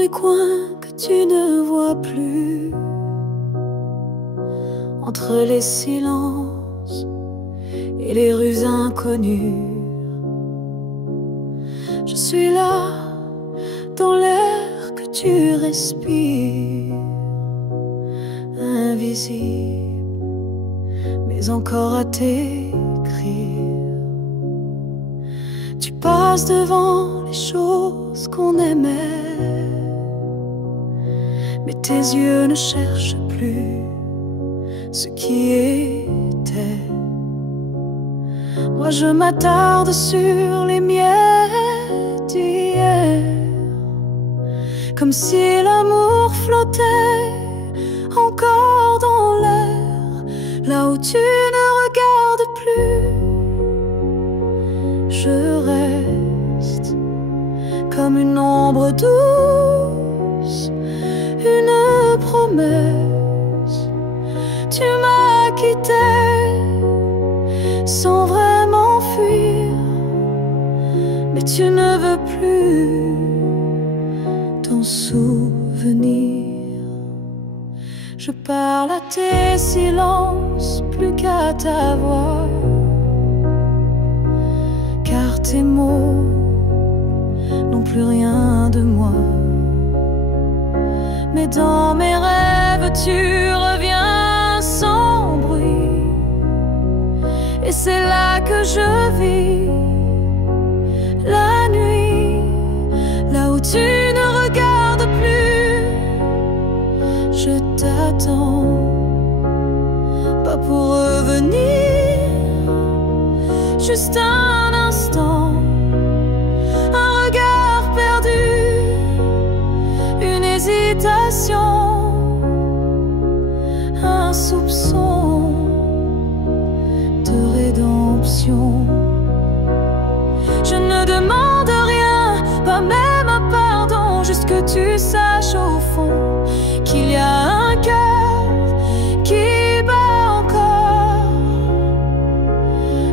les coins que tu ne vois plus, entre les silences et les rues inconnues. Je suis là, dans l'air que tu respires, invisible, mais encore à t'écrire. Tu passes devant les choses qu'on aimait, mais tes yeux ne cherchent plus ce qui était. Moi je m'attarde sur les miettes d'hier, comme si l'amour flottait encore dans l'air, là où tu ne regardes plus. Je reste comme une ombre douce, une promesse. Tu m'as quitté sans vraiment fuir, mais tu ne veux plus t'en souvenir. Je parle à tes silences plus qu'à ta voix, car tes mots n'ont plus rien de moi. Mais dans mes rêves tu reviens sans bruit, et c'est là que je vis la nuit, là où tu ne regardes plus. Je t'attends, pas pour revenir, juste un instant, un regard perdu, une hésitation, un soupçon de rédemption. Je ne demande rien, pas même un pardon, juste que tu saches au fond qu'il y a un cœur qui bat encore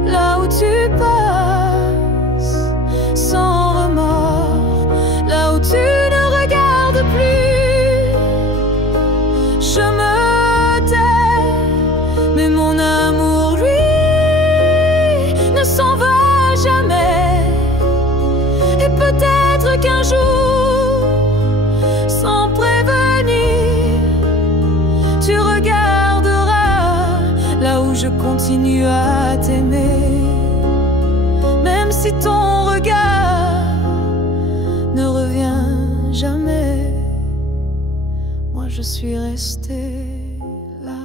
là où tu passes sans remords, là où tu ne regardes plus. Je me tais, mais mon amour, lui, ne s'en va jamais. Et peut-être qu'un jour, sans prévenir, tu regarderas là où je continue à t'aimer, même si ton regard ne revient jamais. Moi je suis restée là.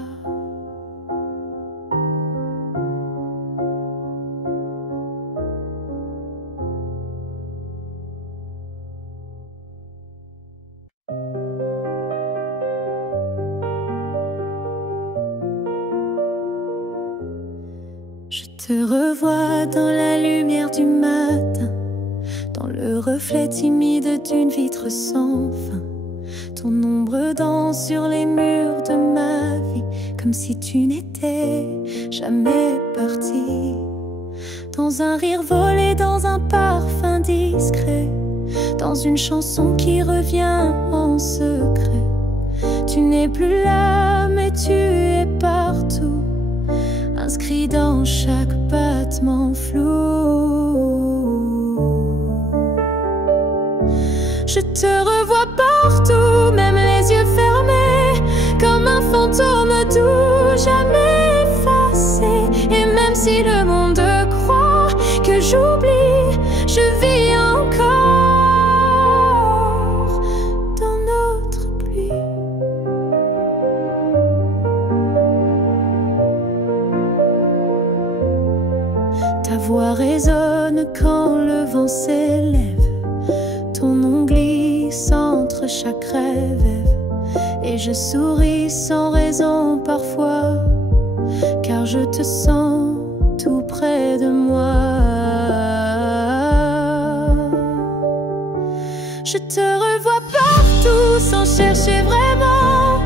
Je te revois dans la lumière du matin, dans le reflet timide d'une vitre sans fin. Ton ombre danse sur les murs de ma vie, comme si tu n'étais jamais parti. Dans un rire volé, dans un parfum discret, dans une chanson qui revient en secret. Tu n'es plus là, mais tu es partout, inscrit dans chaque battement flou. Je te revois partout, même les yeux fermés, comme un fantôme doux, jamais effacé. Et même si le monde croit que j'oublie, je vis encore dans notre pluie. Ta voix résonne quand le vent s'élève, ton nom glisse entre chaque rêve, et je souris sans raison parfois, car je te sens tout près de moi. Je te revois partout sans chercher vraiment,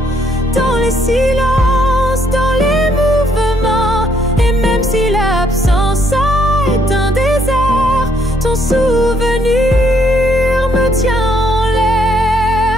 dans les silences, dans les mouvements, et même si l'absence est un désert, ton souvenir me tient en l'air.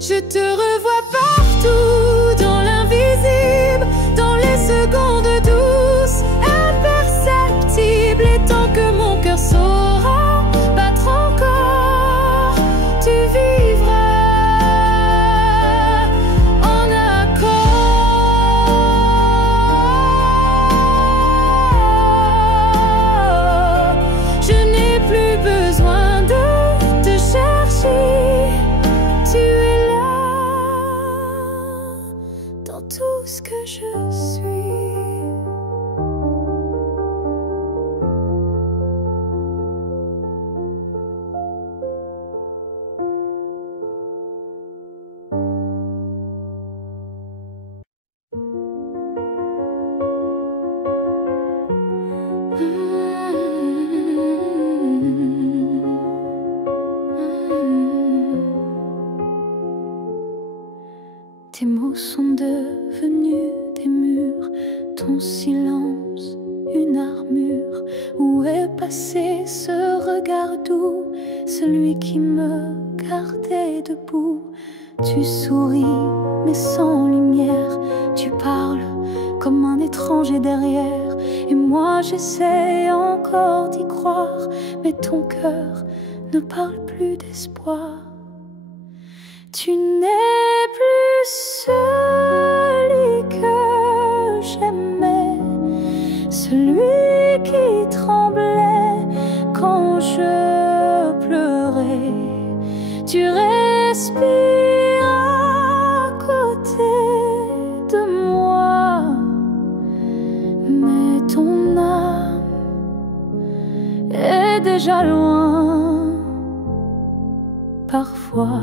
Je te revois partout, dans l'invisible, dans les secondes douces, imperceptibles. Et tant que mon cœur saura battre encore, tu vivras en accord. Je n'ai plus besoin de te chercher, tu es là dans tout ce que je suis. Tes mots sont devenus des murs, ton silence une armure. Où est passé ce regard doux, celui qui me gardait debout? Tu souris mais sans lumière, tu parles comme un étranger derrière. Et moi j'essaie encore d'y croire, mais ton cœur ne parle plus d'espoir. Tu n'es plus celui que j'aimais, celui qui tremblait quand je pleurais. Tu respires à côté de moi, mais ton âme est déjà loin parfois.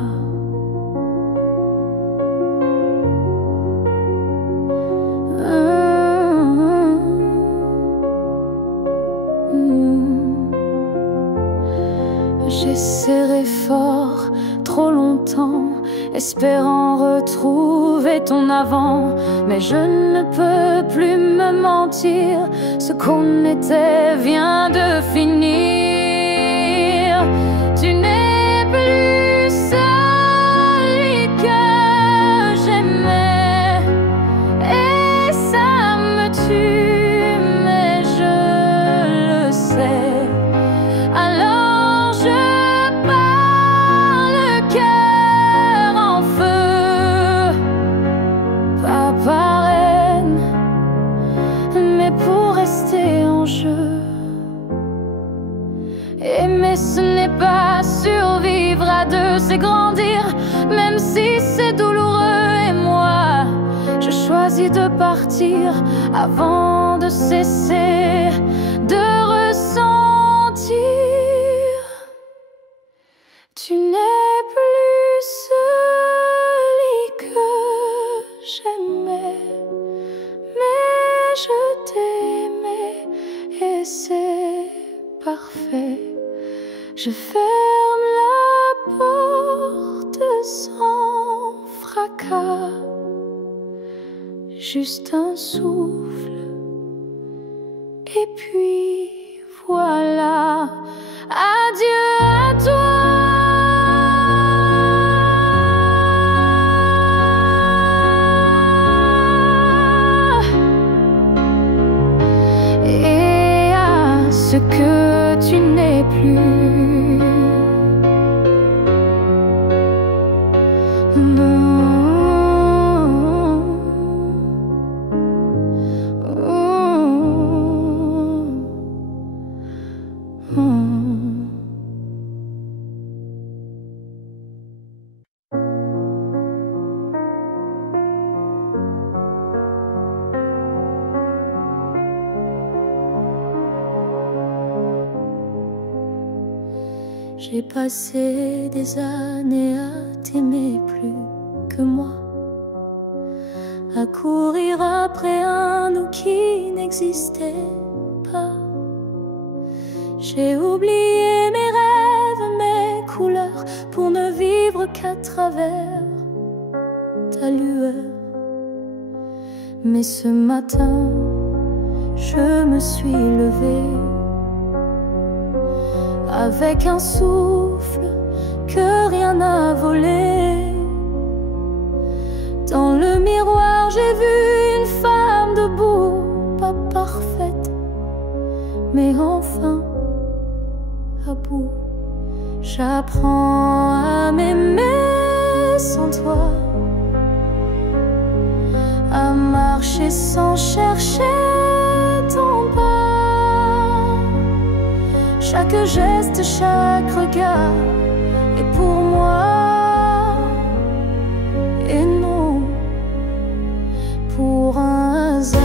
J'ai serré fort trop longtemps, espérant retrouver ton avant. Mais je ne peux plus me mentir, ce qu'on était vient de finir. Tu n'es plus celui que j'aimais, et ça me tue, mais je le sais. Alors je en jeu. Aimer ce n'est pas survivre à deux, c'est grandir, même si c'est douloureux. Et moi, je choisis de partir avant de cesser de ressentir. Tu n'es plus celui que j'aimais, mais je t'aimais et c'est parfait. Je ferme la porte sans fracas, juste un souffle et puis voilà. Adieu à toi. Ce que tu n'es plus. J'ai passé des années à t'aimer plus que moi, à courir après un nous qui n'existait pas. J'ai oublié mes rêves, mes couleurs, pour ne vivre qu'à travers ta lueur. Mais ce matin, je me suis levée avec un souffle que rien n'a volé. Dans le miroir, j'ai vu une femme debout, pas parfaite, mais enfin à bout. J'apprends à m'aimer sans toi, à marcher sans chercher ton pas. Chaque geste, chaque regard est pour moi, et non pour un hasard.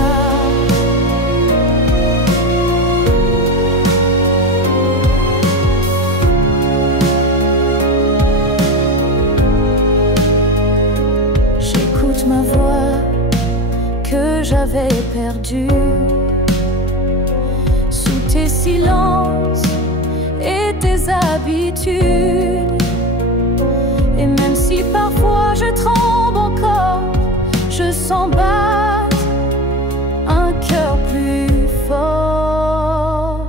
J'écoute ma voix que j'avais perdue sous tes silences et tes habitudes. Et même si parfois je tremble encore, je sens battre un cœur plus fort.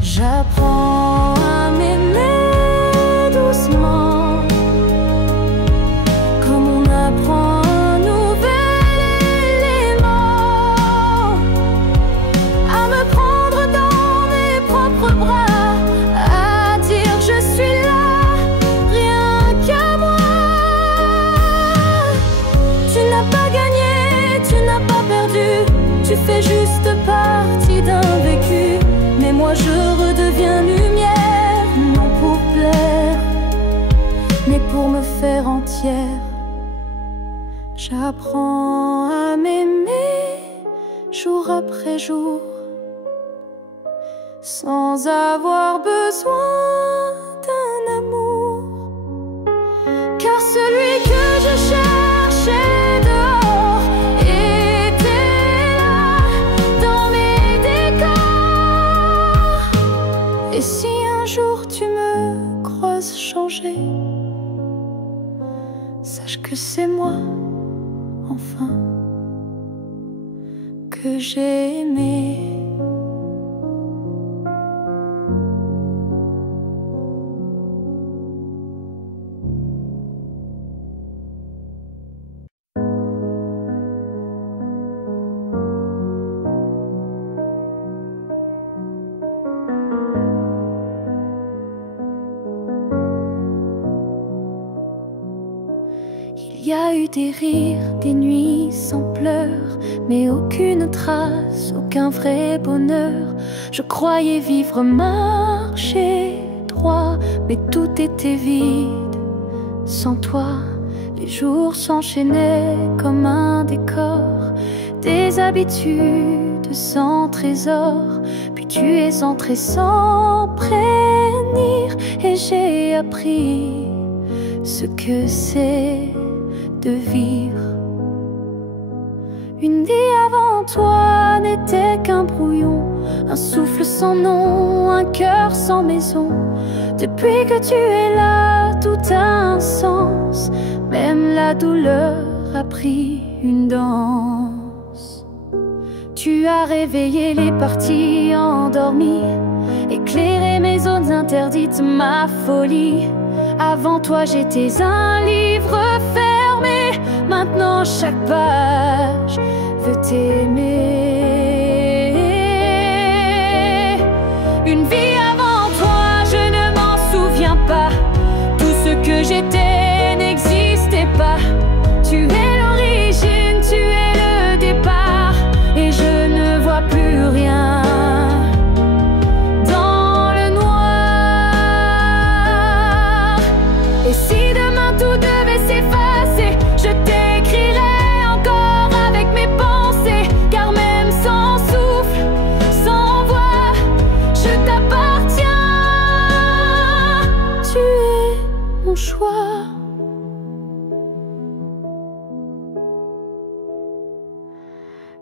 J'apprends à m'aimer doucement, comme on apprend un nouvel élément, à me prendre dans mes propres bras, à dire je suis là, rien qu'à moi. Tu n'as pas gagné, tu n'as pas perdu, tu fais juste partie d'un vécu. Mais moi je redeviens lumière, non pour plaire, mais pour me faire entière. J'apprends à m'aimer jour après jour, sans avoir besoin d'un amour. Car celui que je cherchais dehors était là, dans mes décors. Et si un jour tu me croises changer, sache que c'est moi, enfin, que j'ai aimé. Il y a eu des rires, des nuits sans pleurs, mais aucune trace, aucun vrai bonheur. Je croyais vivre, marcher droit, mais tout était vide. Sans toi, les jours s'enchaînaient comme un décor, des habitudes sans trésor. Puis tu es entré sans prévenir, et j'ai appris ce que c'est de vivre. Une vie avant toi n'était qu'un brouillon, un souffle sans nom, un cœur sans maison. Depuis que tu es là, tout a un sens, même la douleur a pris une danse. Tu as réveillé les parties endormies, éclairé mes zones interdites, ma folie. Avant toi j'étais un livre fermé, maintenant chaque page veut t'aimer. Une vie avant toi, je ne m'en souviens pas, tout ce que j'étais n'existait pas. Tu es l'origine, tu es le départ, et je ne vois plus rien. Et si demain tout devait s'effacer, je t'écrirai encore avec mes pensées. Car même sans souffle, sans voix, je t'appartiens. Tu es mon choix.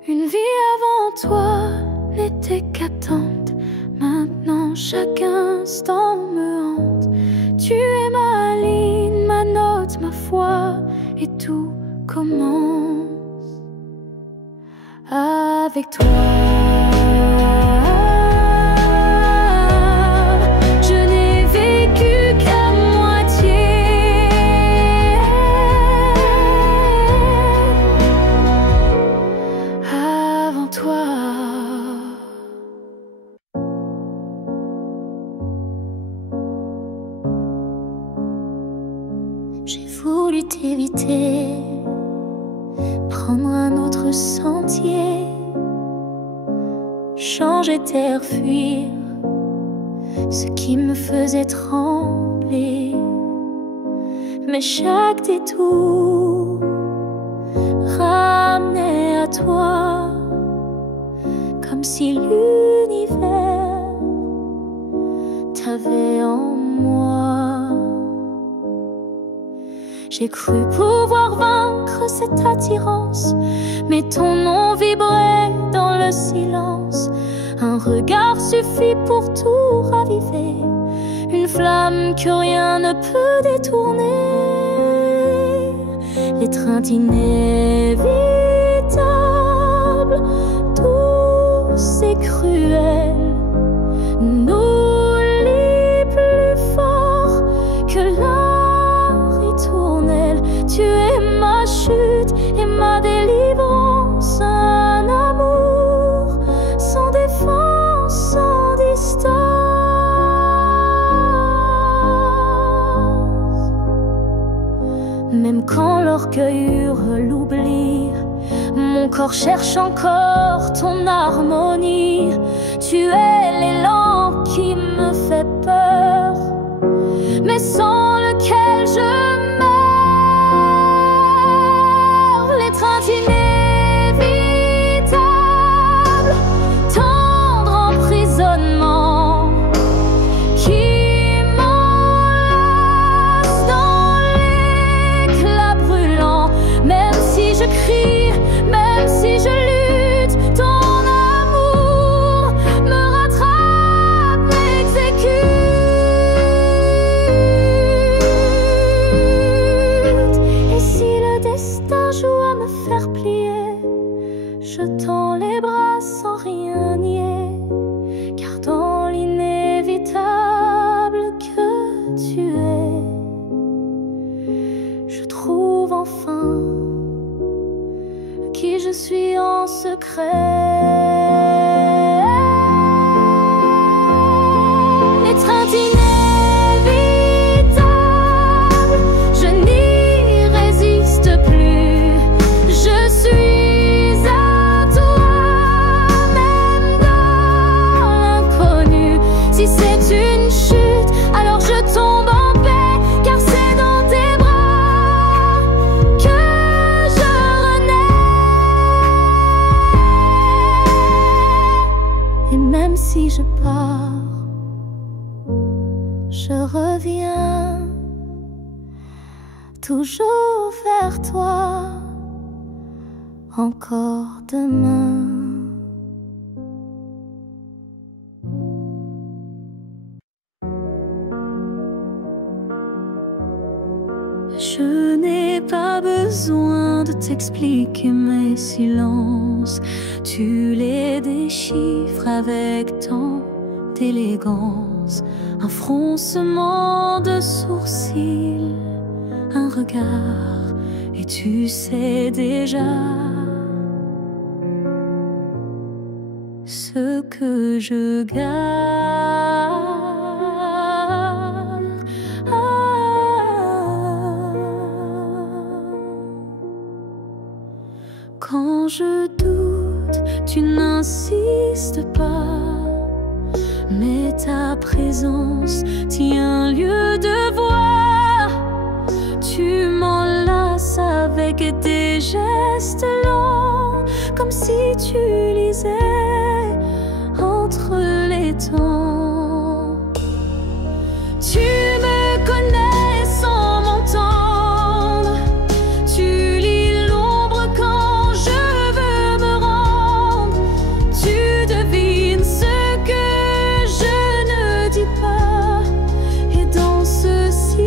Une vie avant toi n'était qu'attente, maintenant chaque instant me hante. Tu es ma ligne, ma note, ma foi, et tout commence avec toi. Je n'ai vécu qu'à moitié. voulu t'éviter, prendre un autre sentier, changer d'air, fuir ce qui me faisait trembler. Mais chaque détour ramenait à toi, comme si l'univers t'avait en moi. J'ai cru pouvoir vaincre cette attirance, mais ton nom vibrait dans le silence. Un regard suffit pour tout raviver, une flamme que rien ne peut détourner. L'étreinte inévitable, douce et cruelle, nous lie plus fort que la ritournelle. Tu es ma chute et ma délivrance, un amour sans défense, sans distance. Même quand l'orgueil hurle l'oubli, mon corps cherche encore ton harmonie. Tu es l'élan qui me fait peur, mais sans lequel je meurs. L'étreinte inévitable, tendre emprisonnement, qui m'enlace dans l'éclat brûlant. Même si je crie, même si je lutte, ton amour me rattrape, m'exécute. Et si le destin joue à me faire plier, je tends les bras sans rien nier, car dans l'inévitable que tu es, je trouve enfin qui je suis en secret. L'étreinte inévitable, je n'y résiste plus. Je suis à toi, même dans l'inconnu. Si c'est une chute, alors je tombe en paix, car c'est dans tes bras que je renais. Et même si je pars, je reviens toujours vers toi, encore demain. Je n'ai pas besoin de t'expliquer mes silences, tu les déchiffres avec tant d'élégance. Un froncement de sourcils, un regard, et tu sais déjà ce que je garde. Quand je doute, tu n'insistes pas, mais ta présence tient lieu de voix. Tu m'enlaces avec des gestes lents, comme si tu lisais entre les temps. Tu me connais sans m'entendre, tu lis l'ombre quand je veux me rendre. Tu devines ce que je ne dis pas, et dans ce silence,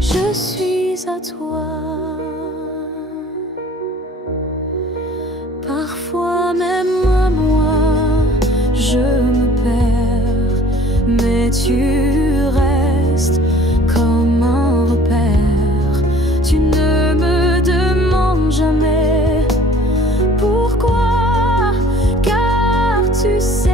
je suis à toi. Parfois même à moi, je me perds, mais tu restes comme un repère. Tu ne me demandes jamais pourquoi, car tu sais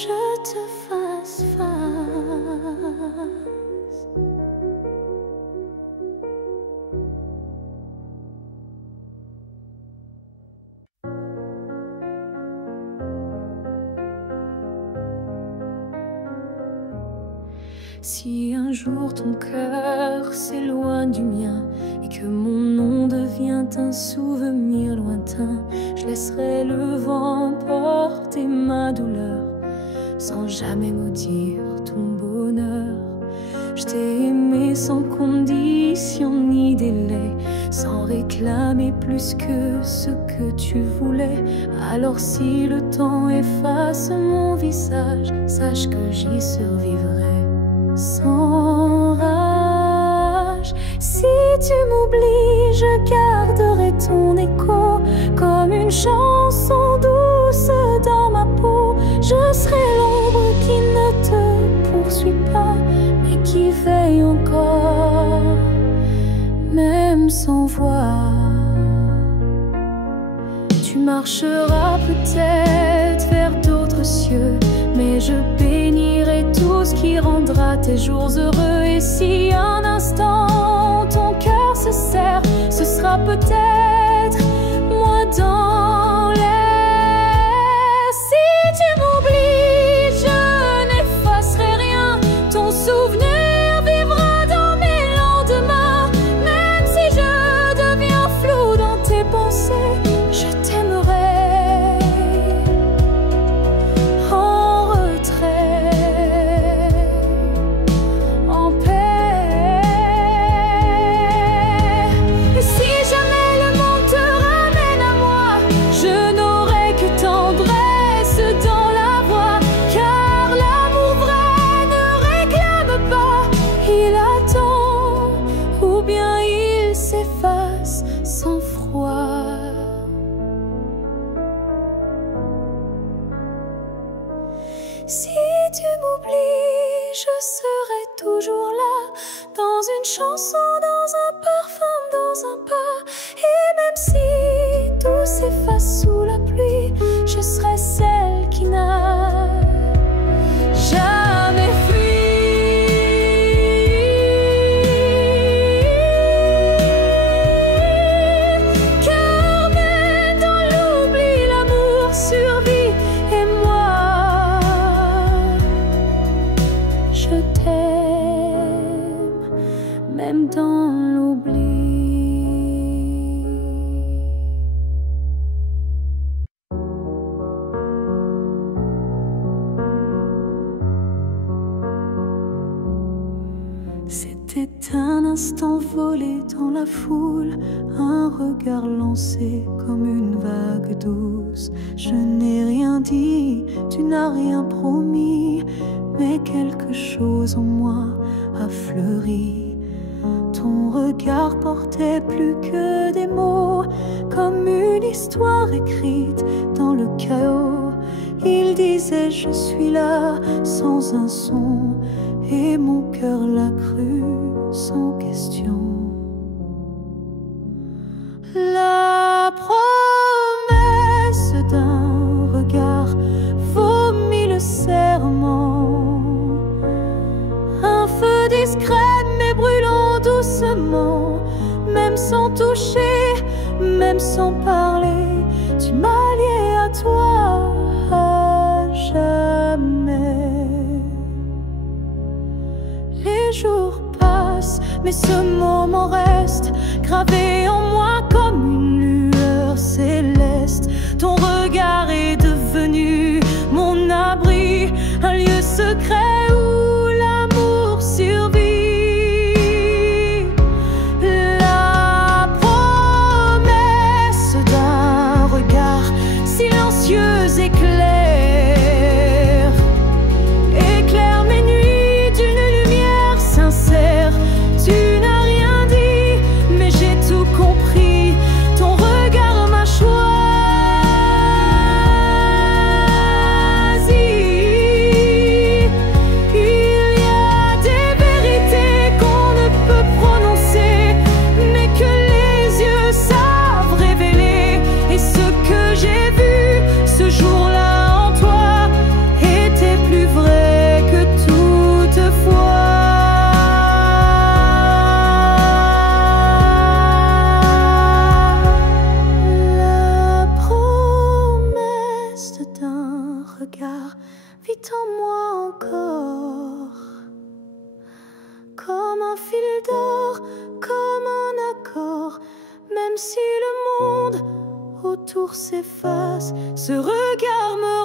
je te fasse face. Si un jour ton cœur s'éloigne du mien et que mon nom devient un souvenir lointain, je laisserai le vent porter ma douleur sans jamais maudire ton bonheur. Je t'ai aimé sans condition ni délai, sans réclamer plus que ce que tu voulais. Alors si le temps efface mon visage, sache que j'y survivrai sans rage. Si tu m'oublies, je garderai ton écho comme une chanson douce dans ma peau. Je serai l'ombre qui ne te poursuit pas, mais qui veille encore, même sans voix. Tu marcheras peut-être vers d'autres cieux, mais je bénirai tout ce qui rendra tes jours heureux. Et si un instant ton cœur se serre, ce sera peut-être moi dans l'air. Si tu m'oublies, je n'effacerai rien. Ton souvenir vivra dans mes lendemains. Même si je deviens flou dans tes pensées, je t'aimerai en retrait, en paix. Et si jamais le monde te ramène à moi, je n'aurai que tendresse dans la voix, car l'amour vrai ne réclame pas, il attend, ou bien il s'efface sans froid. Si tu m'oublies, je serai toujours là, dans une chanson, dans un parfum, dans un pas. Et même si tout s'efface sous la pluie, je serai celle qui n'a jamais fui. Car même dans l'oubli, l'amour survit. Et moi, je t'aime, même dans l'oubli. C'était un instant volé dans la foule, un regard lancé comme une vague douce. Je n'ai rien dit, tu n'as rien promis, mais quelque chose en moi a fleuri. Ton regard portait plus que des mots, comme une histoire écrite dans le chaos. Il disait je suis là sans un son, et mon cœur l'a cru sans question. La promesse d'un regard vaut mille serments. Un feu discret mais brûlant doucement, même sans toucher, même sans parler, tu m'as lié à toi à jamais. Les jours passent, mais ce moment reste gravé en moi comme une lueur céleste. Ton regard est devenu mon abri, un lieu secret où l'amour survit. La promesse d'un regard silencieux éclaire mes nuits d'une lumière sincère. Tu n'as rien dit, mais j'ai tout compris. Ton regard m'a choisi. regard vit en moi encore. Comme un fil d'or, comme un accord, même si le monde autour s'efface, ce regard me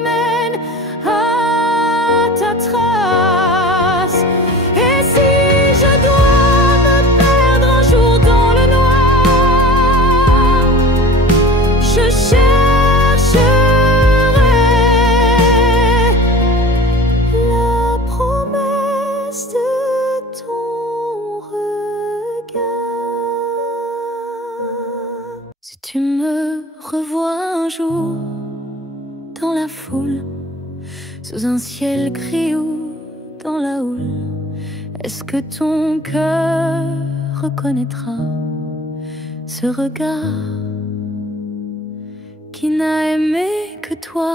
ramène à ta trace. Et si je dois me perdre un jour dans le noir, je chercherai la promesse de ton regard. Si tu me revois un jour dans la foule, sous un ciel gris ou dans la houle, est-ce que ton cœur reconnaîtra ce regard qui n'a aimé que toi?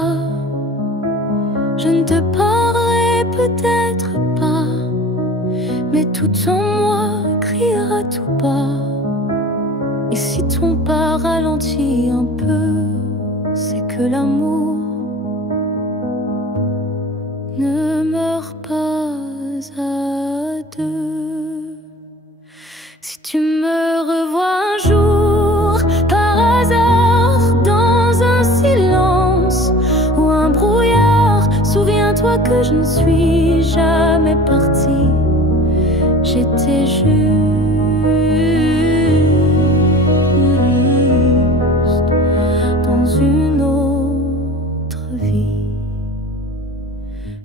Je ne te parlerai peut-être pas, mais tout en moi criera tout bas. Et si ton pas ralentit un peu, c'est que l'amour ne meurt pas à deux. Si tu me revois un jour par hasard dans un silence ou un brouillard, souviens-toi que je ne suis jamais partie. J'étais juste dans une autre vie.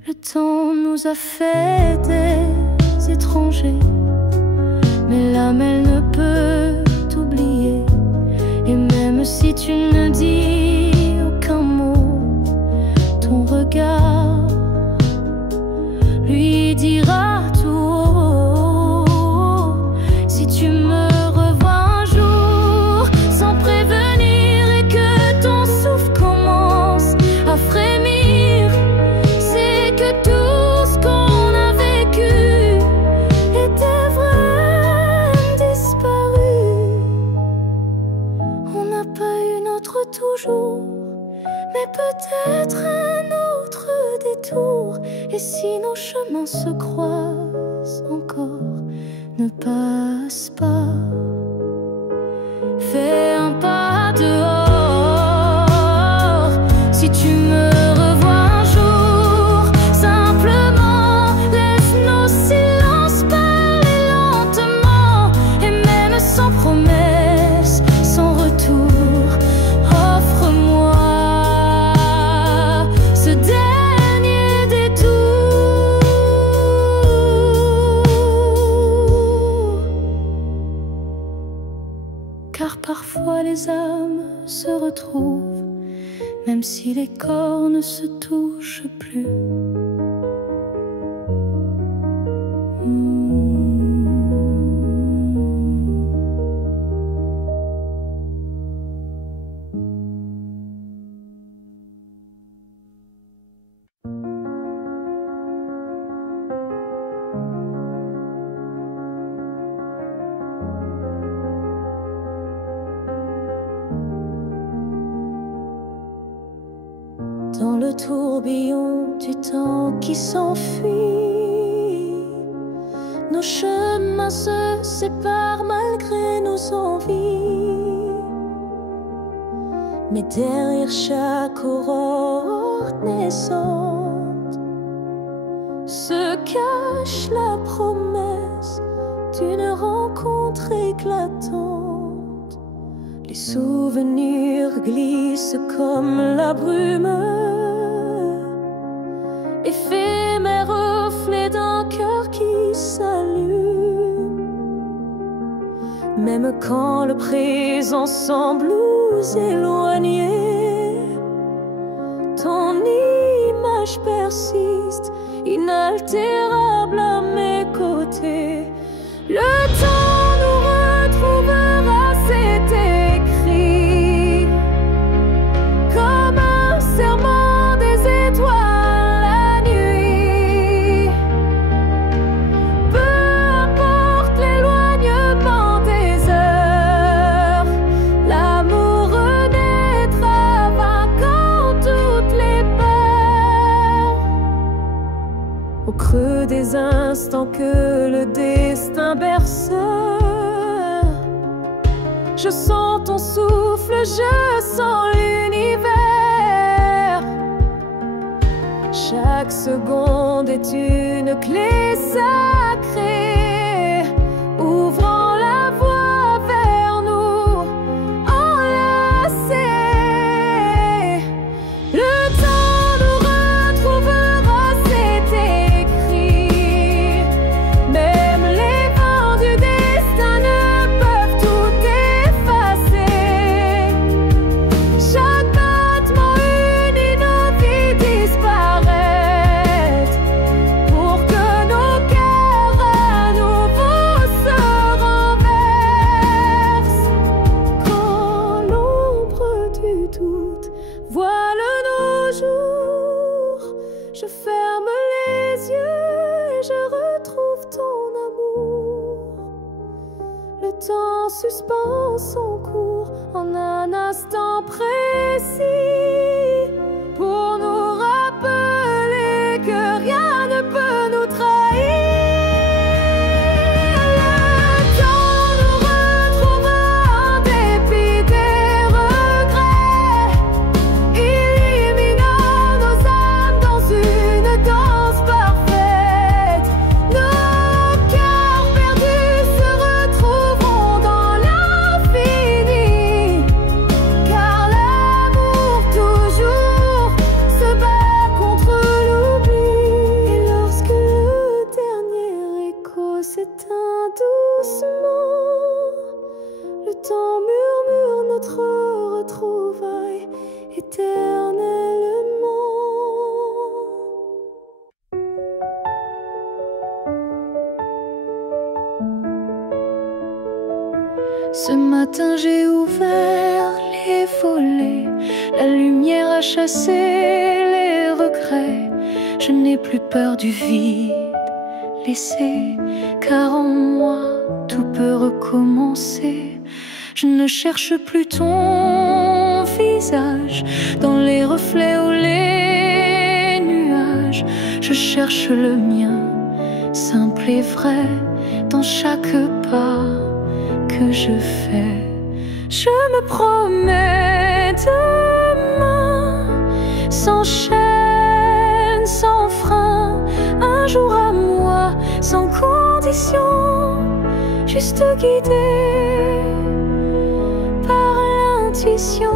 Le temps nous a fait des étrangers, mais l'âme elle ne peut t'oublier. Et même si tu ne dis aucun mot, ton regard lui dira tout haut. Si tu me revois un jour sans prévenir et que ton souffle commence à frémir, c'est que tout ce qu'on a vécu était vrai, disparu. On n'a pas eu notre toujours, mais peut-être un autre détour. Et si nos chemins se croisent encore, ne passe pas, fais un pas dehors. Si tu me revois un jour, simplement laisse nos silences parler lentement. Et même sans promesse, sans retour, offre-moi ce dernier détour. Car parfois les âmes se retrouvent, même si les corps ne se touchent plus. Dans le tourbillon du temps qui s'enfuit, nos chemins se séparent malgré nos envies. Mais derrière chaque aurore naissante se cache la promesse d'une rencontre éclatante. Les souvenirs glissent comme la brume, éphémère reflet d'un cœur qui s'allume. Même quand le présent semble nous éloigner, ton image persiste, inaltérable à mes côtés. Le temps nous retrouvera, c'est écrit, comme un serment des étoiles la nuit. Peu importe l'éloignement des heures, l'amour renaîtra vainquant que des instants que le destin berce. Je sens ton souffle, je sens l'univers. Chaque seconde est une clé sacrée, ouvrant la voie vers nous, enlacés. Le temps nous retrouvera, c'est écrit. Même les vents du destin ne peuvent tout effacer. Chaque battement unit nos vies disparaître, pour que nos cœurs à nouveau se renversent. Quand l'ombre du doute voile nos jours, je ferme les yeux et je retrouve ton amour. Le temps suspend son cours en un instant précis, pour nous rappeler que rien ne peut nous trahir. Le temps nous retrouvera en dépit des regrets, illuminant nos âmes dans une danse parfaite. Nos cœurs perdus se retrouveront dans l'infini, car l'amour toujours se bat contre l'oubli. Et lorsque le dernier écho s'éteint doucement, le temps murmure notre retrouvaille éternellement. Ce matin j'ai ouvert les volets, la lumière a chassé les regrets. Je n'ai plus peur du vide laissé, car en moi tout peut recommencer. Je ne cherche plus ton visage dans les reflets ou les nuages. Je cherche le mien, simple et vrai, dans chaque pas que je fais. Je me promets demain, sans chaîne, sans frein, un jour à moi, sans condition, juste guidé par l'intuition.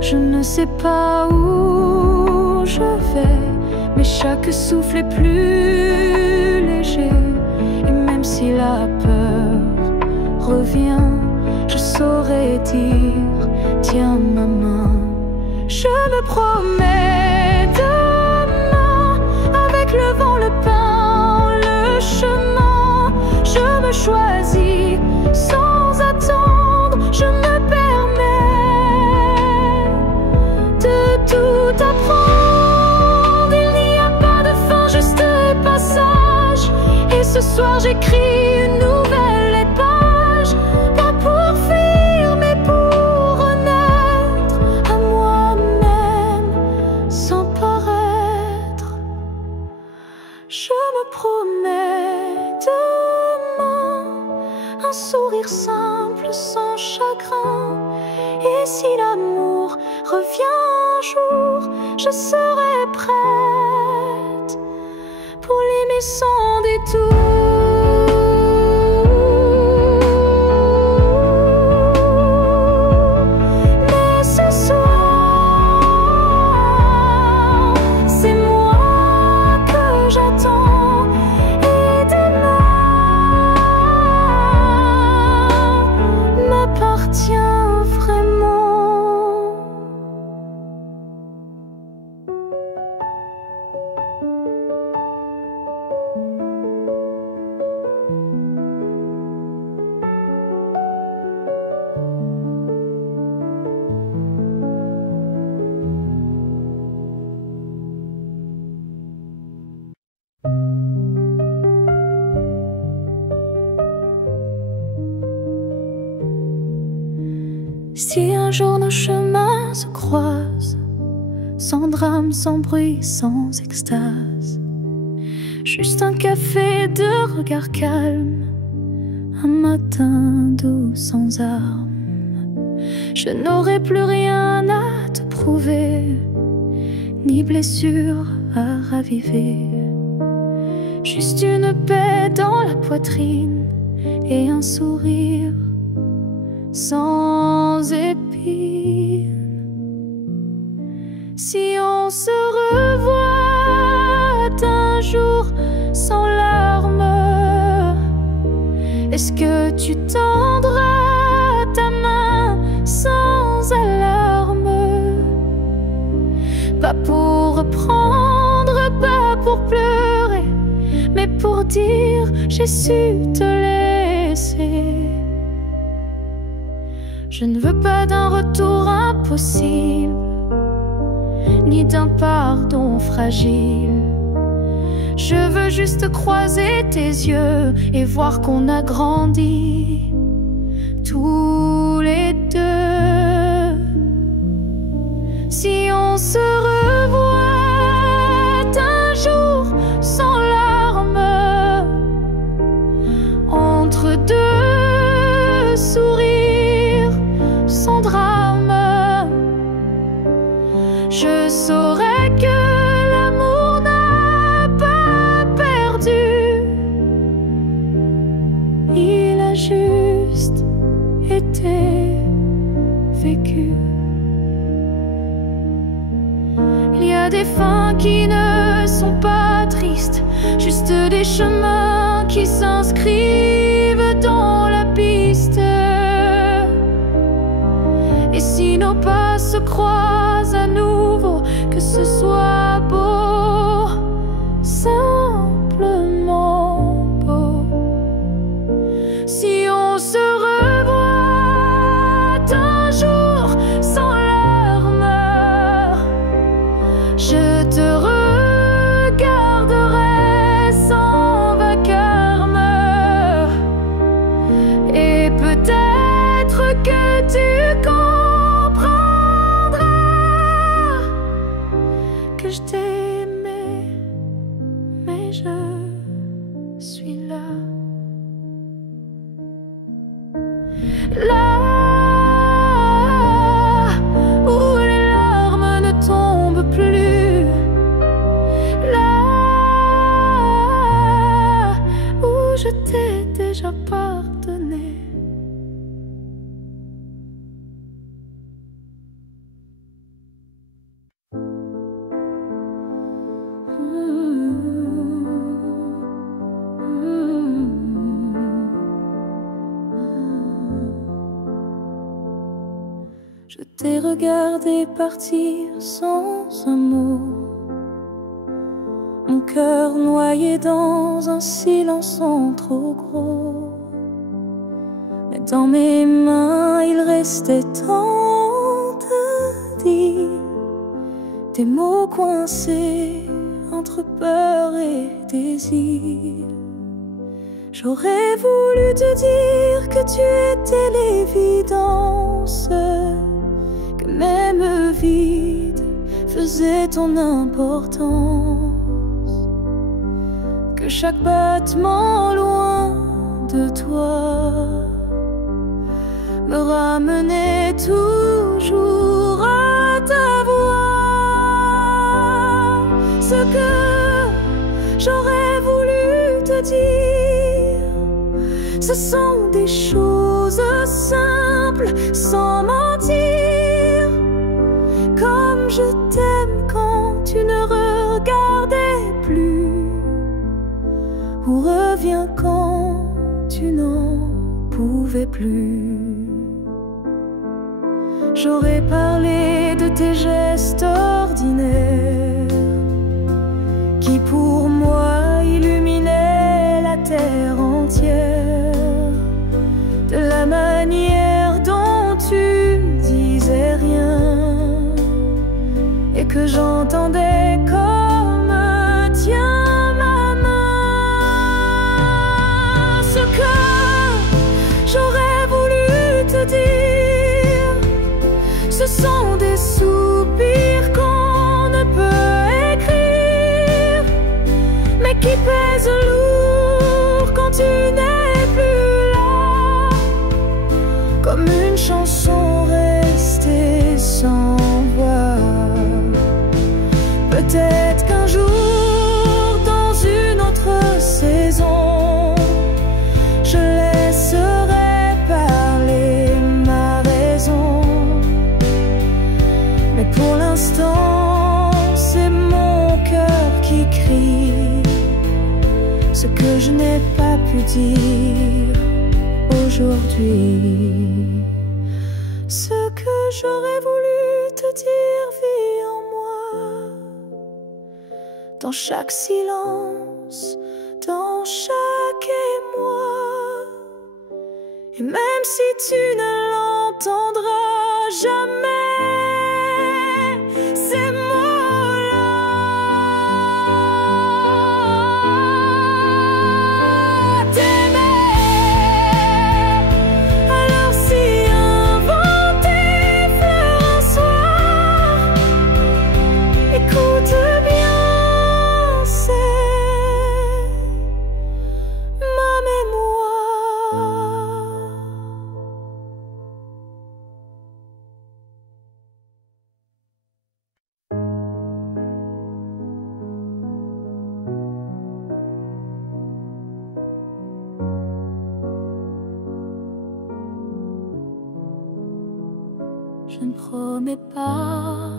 Je ne sais pas où je vais, mais chaque souffle est plus léger. Et même si la peur revient, je saurais dire, tiens ma main. Je me promets demain, avec le vent, le pain, le chemin. Je me choisis sans attendre, je me permets de tout apprendre. Il n'y a pas de fin, juste passage. Et ce soir j'écris une nouvelle page, pas pour fuir mais pour renaître à moi-même sans paraître. Je me promets demain un sourire simple sans chagrin. Et si l'amour revient un jour, je serai prête pour l'aimer sans détour. Mais ce soir, c'est moi que j'attends. Et demain m'appartient vraiment. Si un jour nos chemins se croisent, sans drame, sans bruit, sans extase, juste un café de regard calme, un matin doux sans armes, je n'aurai plus rien à te prouver, ni blessure à raviver, juste une paix dans la poitrine et un sourire sans épines. Si on se revoit un jour sans larmes, est-ce que tu tendras ta main sans alarme? Pas pour reprendre, pas pour pleurer, mais pour dire j'ai su te laisser. Je ne veux pas d'un retour impossible, ni d'un pardon fragile. Je veux juste croiser tes yeux et voir qu'on a grandi tous les deux. Si on se revoit un jour sans larmes, entre deux sourires sans drame, je saurais que l'amour n'a pas perdu. Il a juste été vécu. Il y a des fins qui ne sont pas tristes, juste des chemins qui s'inscrivent dans la piste. Et si nos pas se croisent à nouveau, que ce soit beau, simplement beau. Si on se revoit un jour sans larmes, je te regarderai sans vacarme, et peut-être que tu comprendras que je t'ai aimé, mais je suis là. Là où les larmes ne tombent plus, là où je t'ai déjà pardonné. Je t'ai regardé partir sans un mot, mon cœur noyé dans un silence trop gros. Mais dans mes mains il restait tant à dire, des mots coincés entre peur et désir. J'aurais voulu te dire que tu étais l'évidence, que même vide faisait ton importance, que chaque battement loin de toi me ramenait toujours à ta voix. Ce que j'aurais voulu te dire, ce sont des choses simples, sans mentir. Comme je t'aime quand tu ne regardais plus, ou reviens quand tu n'en pouvais plus. J'aurais parlé de tes gestes ordinaires qui pour moi illuminaient la terre entière, de la manière dont tu disais rien et que j'entendais comme tiens ma main. Ce que j'aurais voulu te dire, chansons restées sans voix. Peut-être qu'un jour, dans une autre saison, je laisserai parler ma raison. Mais pour l'instant, c'est mon cœur qui crie ce que je n'ai pas pu dire aujourd'hui. Ce que j'aurais voulu te dire vit en moi, dans chaque silence, dans chaque émoi. Et même si tu ne l'entendras jamais, ces mots-là, t'aimer. Alors si un vent t'effleure un soir, écoute bien, c'est ma mémoire. Je ne promets pas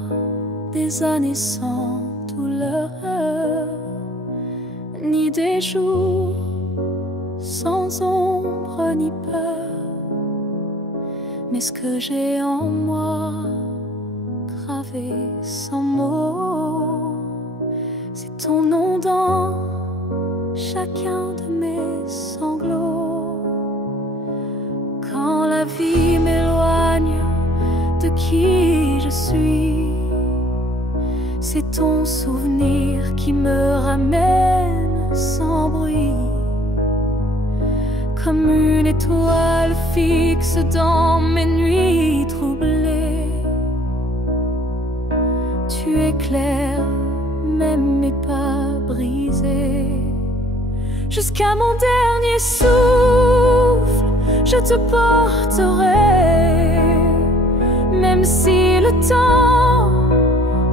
des années sans douleur, ni des jours sans ombre ni peur. Mais ce que j'ai en moi, gravé sans mots, c'est ton nom dans chacun de mes sanglots. Quand la vie m'éloigne de qui je suis, c'est ton souvenir qui me ramène sans bruit, comme une étoile fixe dans mes nuits troublées. Tu éclaires même mes pas brisés. Jusqu'à mon dernier souffle, je te porterai, même si le temps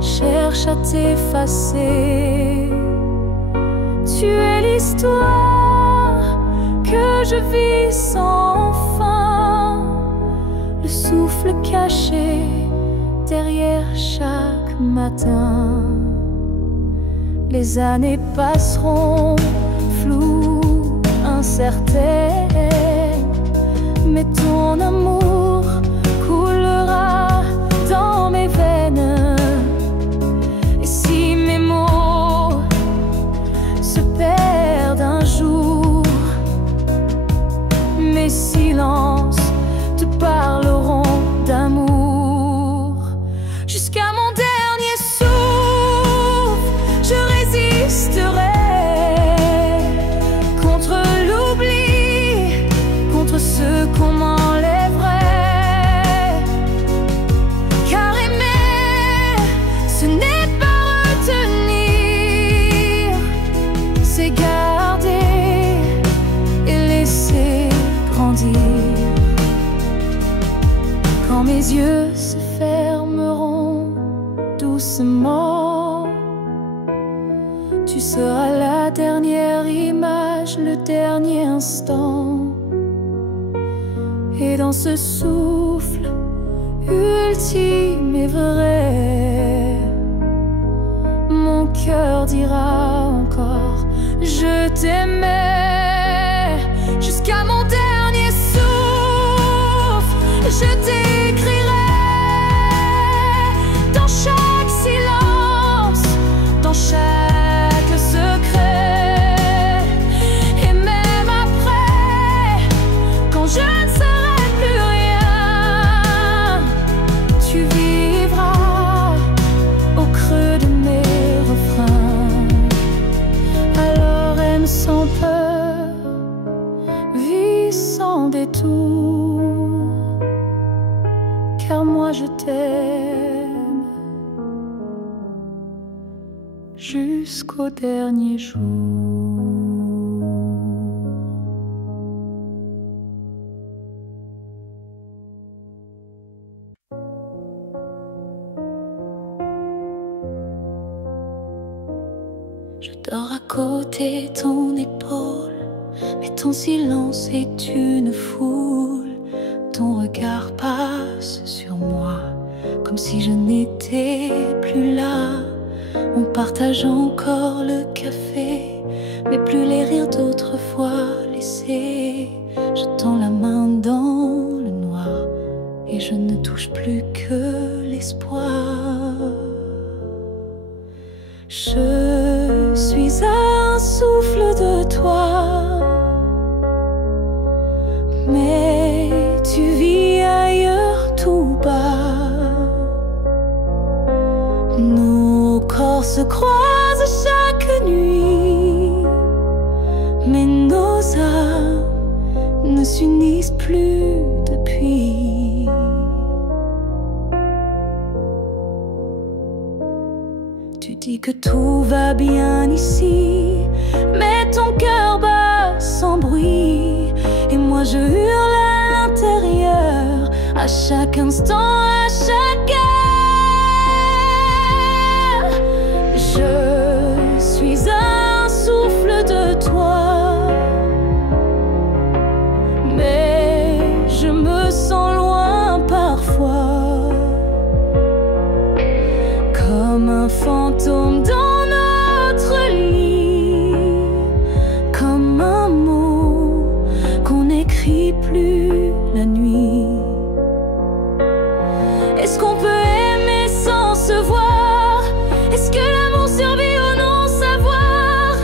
cherche à t'effacer. Tu es l'histoire que je vis sans fin, le souffle caché derrière chaque matin. Les années passeront floues, incertaines, mais ton amour coulera dans mes veines. Et si mes mots se perdent un jour, mes silences te parleront d'amour. Jusqu'à mon dernier souffle, je résisterai contre l'oubli, contre ce qu'on m'enlèverait. Car aimer, ce n'est pas retenir, c'est garder et laisser grandir. Quand mes yeux se fermeront doucement, tu seras la dernière image, le dernier instant. Et dans ce souffle ultime et vrai, mon cœur dira encore je t'aimais. Jusqu'à mon dernier souffle, je t'écrirai dans chaque silence, dans chaque secret. Et même après, quand je ne serai plus rien, tu vivras au creux de mes refrains. Alors aime sans peur, vis sans détour, car moi je t'aime jusqu'au dernier jour. dors à côté de ton épaule, mais ton silence est une foule. Ton regard passe sur moi, comme si je n'étais plus là. On partage encore le café, mais plus les rires d'autrefois laissés. Je tends la main dans le noir et je ne touche plus que l'espoir. Je suis un souffle de toi, mais tu vis ailleurs tout bas. Nos corps se croisent chaque nuit, mais nos âmes ne s'unissent plus depuis. Tu dis que tout va bien ici, mais ton cœur bat sans bruit. Et moi je hurle à l'intérieur, à chaque instant, à chaque heure. Je suis un souffle de toi, mais je me sens loin parfois, comme un fantôme dans notre lit, comme un mot qu'on n'écrit plus la nuit. Est-ce qu'on peut aimer sans se voir? Est-ce que l'amour survit au non-savoir?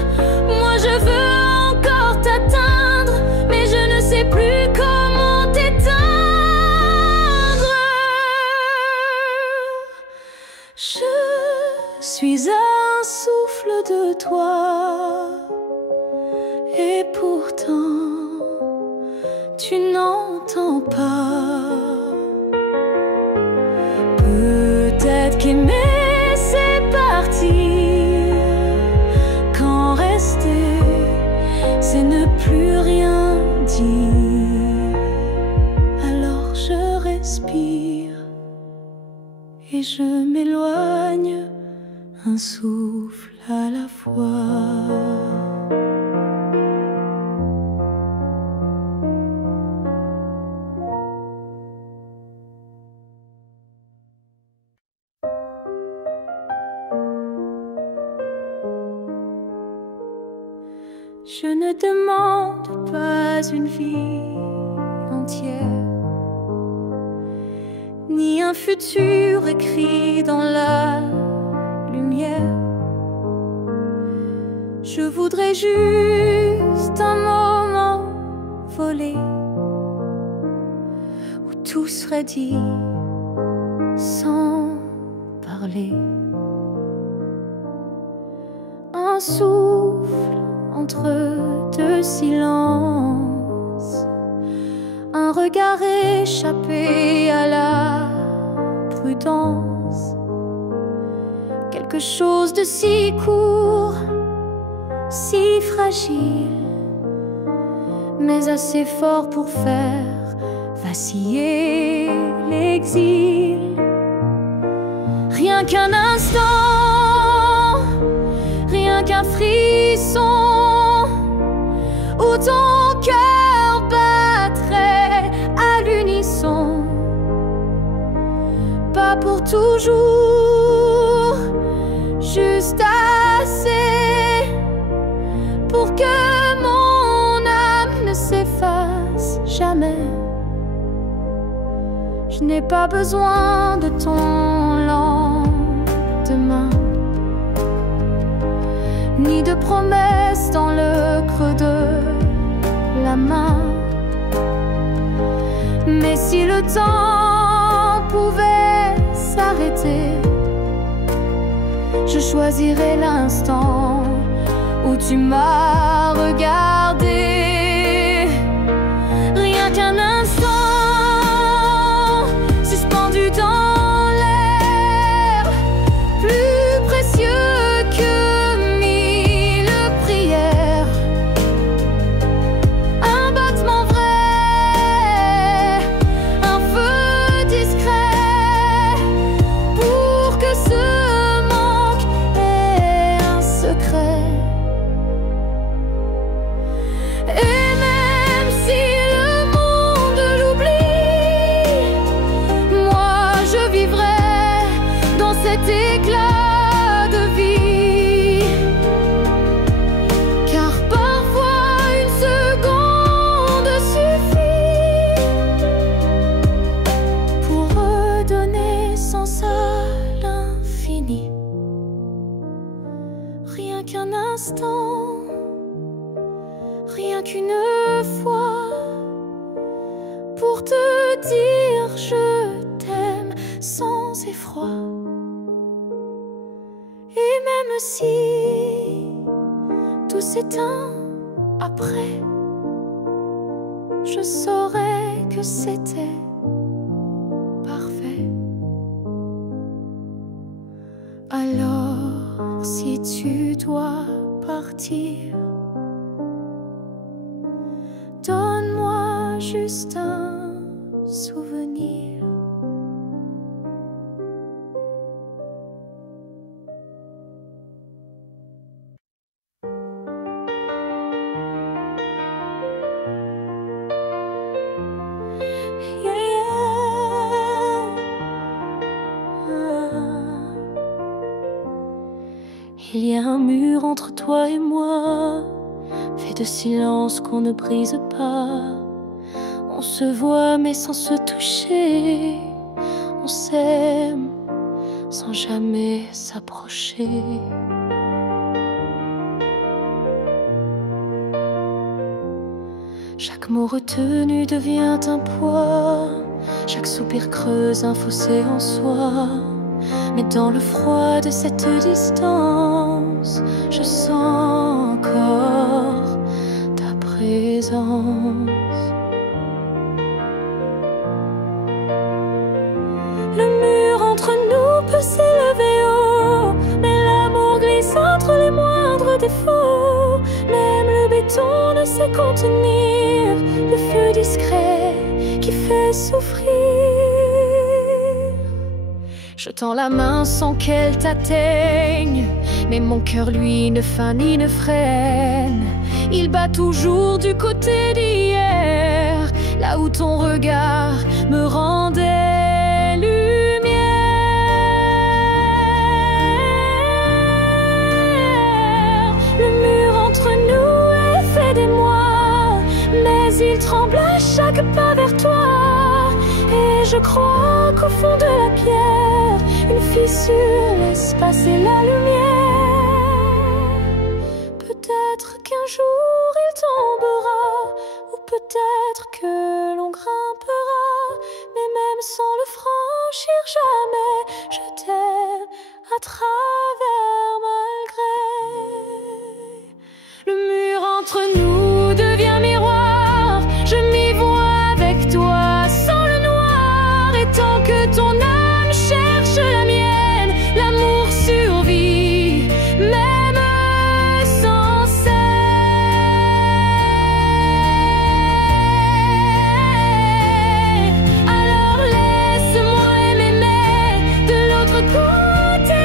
Moi je veux encore t'atteindre, mais je ne sais plus comment t'éteindre. Je suis un souffle de toi, et pourtant tu n'entends pas. Peut-être qu'aimer c'est partir, quand rester c'est ne plus rien dire. Alors je respire et je m'éloigne, un souffle à la fois. Je ne demande pas une vie entière, ni un futur écrit dans la lumière. Je voudrais juste un moment volé, où tout serait dit sans parler. Un souffle entre deux silences, un regard échappé à la prudence. Quelque chose de si court, si fragile, mais assez fort pour faire vaciller l'exil. Rien qu'un instant, rien qu'un frisson, où ton cœur battrait à l'unisson. Pas pour toujours, juste assez pour que mon âme ne s'efface jamais. Je n'ai pas besoin de ton lendemain, ni de promesses dans le creux de la main. Mais si le temps pouvait s'arrêter, je choisirais l'instant où tu m'as regardé. Rien qu'un instant, suspendu dans l'air, plus précieux que mille prières. Un battement vrai, un feu discret, pour que ce manque ait un secret. toi. Et même si tout s'éteint après, je saurais que c'était parfait. Alors, si tu dois partir, donne-moi juste un souvenir. Il y a un mur entre toi et moi, fait de silence qu'on ne brise pas. On se voit mais sans se toucher, on s'aime sans jamais s'approcher. Chaque mot retenu devient un poids, chaque soupir creuse un fossé en soi. Mais dans le froid de cette distance, je sens encore ta présence. Le mur entre nous peut s'élever haut, mais l'amour glisse entre les moindres défauts. Même le béton ne sait contenir le feu discret qui fait souffrir. Je tends la main sans qu'elle t'atteigne, mais mon cœur lui ne feint ni ne freine. Il bat toujours du côté d'hier, là où ton regard me rendait lumière. Le mur entre nous est fait d'émoi, mais il tremble à chaque pas vers toi. Et je crois qu'au fond de la pierre, une fissure laisse passer la lumière. Peut-être qu'un jour il tombera, ou peut-être que l'on grimpera, mais même sans le franchir jamais, je t'aime à travers malgré. Le mur entre nous devient miroir, je m'y vois avec toi sans le noir, et tant que ton âme cherche la mienne, l'amour survit, même sans cesse. Alors laisse-moi aimer de l'autre côté,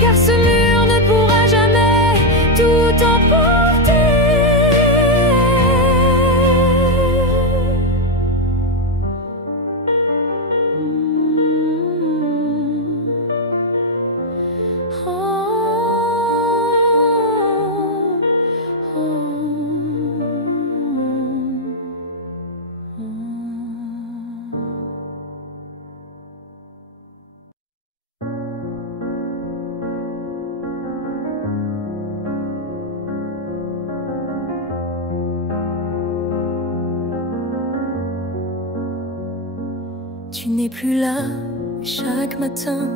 car ce mur ne pourra jamais tout emporter. Tu n'es plus là, mais chaque matin,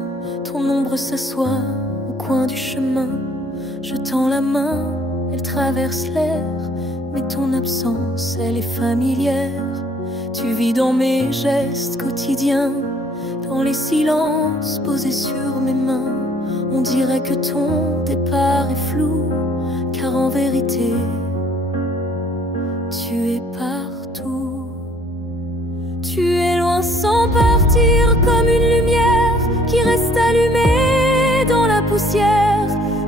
ton ombre s'assoit au coin du chemin. Je tends la main, elle traverse l'air, mais ton absence, elle est familière. Tu vis dans mes gestes quotidiens, dans les silences posés sur mes mains. On dirait que ton départ est flou, car en vérité, tu es partout. Tu es loin sans partir, comme une lumière qui reste allumée dans la poussière.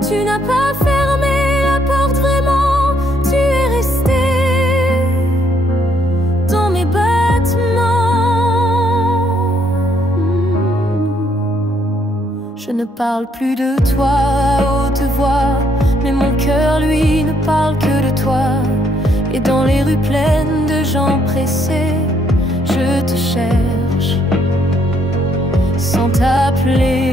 Tu n'as pas fermé la porte vraiment, tu es resté dans mes battements. Je ne parle plus de toi à haute voix, mais mon cœur lui ne parle que de toi. Et dans les rues pleines de gens pressés, je te cherche sans t'appeler.